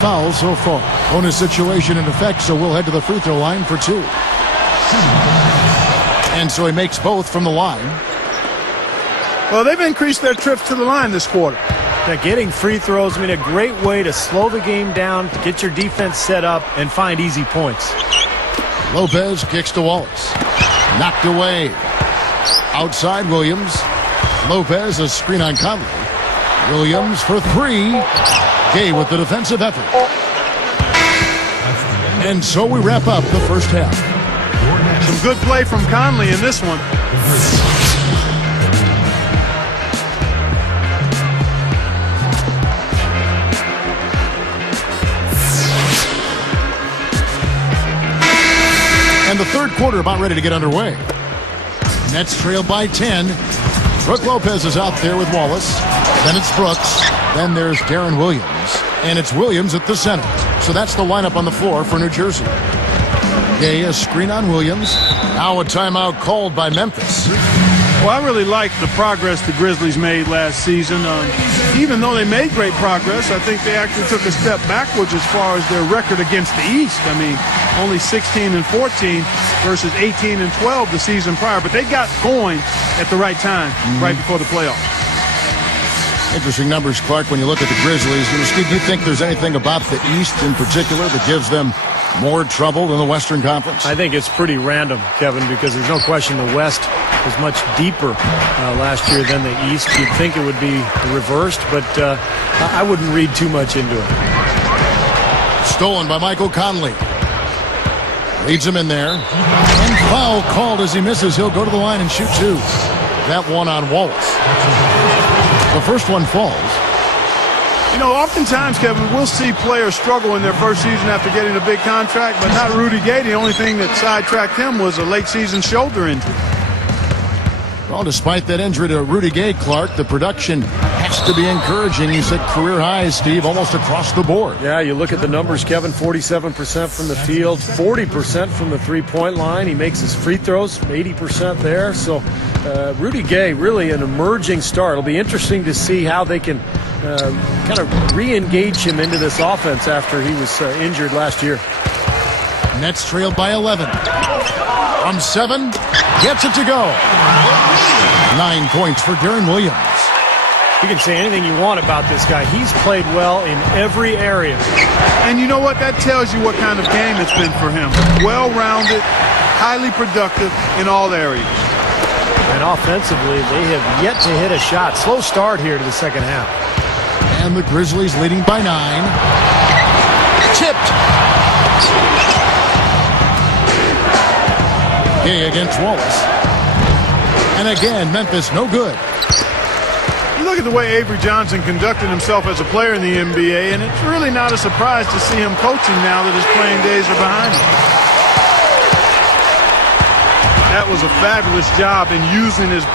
fouls so far. Bonus situation in effect, so we'll head to the free throw line for 2. And so he makes both from the line. Well, they've increased their trips to the line this quarter. Yeah, getting free throws, a great way to slow the game down, to get your defense set up, and find easy points. Lopez kicks to Wallace. Knocked away. Outside Williams. Lopez, a screen on Conley. Williams for 3. Gay with the defensive effort. And so we wrap up the first half. Some good play from Conley in this one. And the third quarter about ready to get underway. Nets trail by 10. Brook Lopez is out there with Wallace. Then it's Brooks. Then there's Darren Williams. And it's Williams at the center. So that's the lineup on the floor for New Jersey. Gay, a screen on Williams. Now a timeout called by Memphis. Well, I really like the progress the Grizzlies made last season. Even though they made great progress, I think they actually took a step backwards as far as their record against the East. Only 16-14 versus 18-12 the season prior. But they got going at the right time, right before the playoffs. Interesting numbers, Clark, when you look at the Grizzlies. Steve, do you think there's anything about the East in particular that gives them more trouble than the Western Conference? I think it's pretty random, Kevin, because there's no question the West was much deeper last year than the East. You'd think it would be reversed, but I wouldn't read too much into it. Stolen by Michael Conley. Leads him in there. And foul called as he misses. He'll go to the line and shoot 2. That one on Wallace. The first one falls. Oftentimes, Kevin, we'll see players struggle in their first season after getting a big contract, but not Rudy Gay. The only thing that sidetracked him was a late season shoulder injury. Well, despite that injury to Rudy Gay, Clark, the production has to be encouraging. He set career highs, Steve, almost across the board. Yeah, you look at the numbers, Kevin, 47% from the field, 40% from the three-point line. He makes his free throws, 80% there. So Rudy Gay, really an emerging star. It'll be interesting to see how they can kind of re-engage him into this offense after he was injured last year. Nets trailed by 11. From 7, gets it to go. 9 points for Darren Williams. You can say anything you want about this guy. He's played well in every area. And you know what? That tells you what kind of game it's been for him. Well-rounded, highly productive in all areas. And offensively, they have yet to hit a shot. Slow start here to the second half. And the Grizzlies leading by 9. Tipped. Gay against Wallace. And again, Memphis no good. You look at the way Avery Johnson conducted himself as a player in the NBA, and it's really not a surprise to see him coaching now that his playing days are behind him. That was a fabulous job in using his